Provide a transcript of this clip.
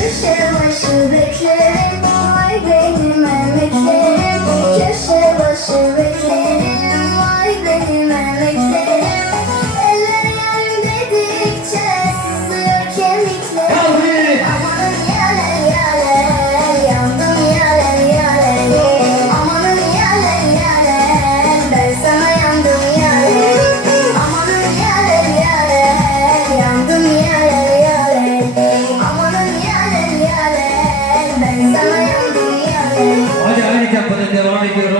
Köşe başı beklerim, vay benim emeklerim. Köşe başı beklerim, vay benim emeklerim. Eller yarım dedikçe sızlıyor kemiklerim. Amanın yaler yaler, yandım yaler yaler. Amanın yaler yaler, ben sana yandım yaler. Amanın yaler yaler, yandım yaler yaler. Amanın yaler yaler, ben sana yandım yaler. Hadi aynı tempoda devam ediyoruz.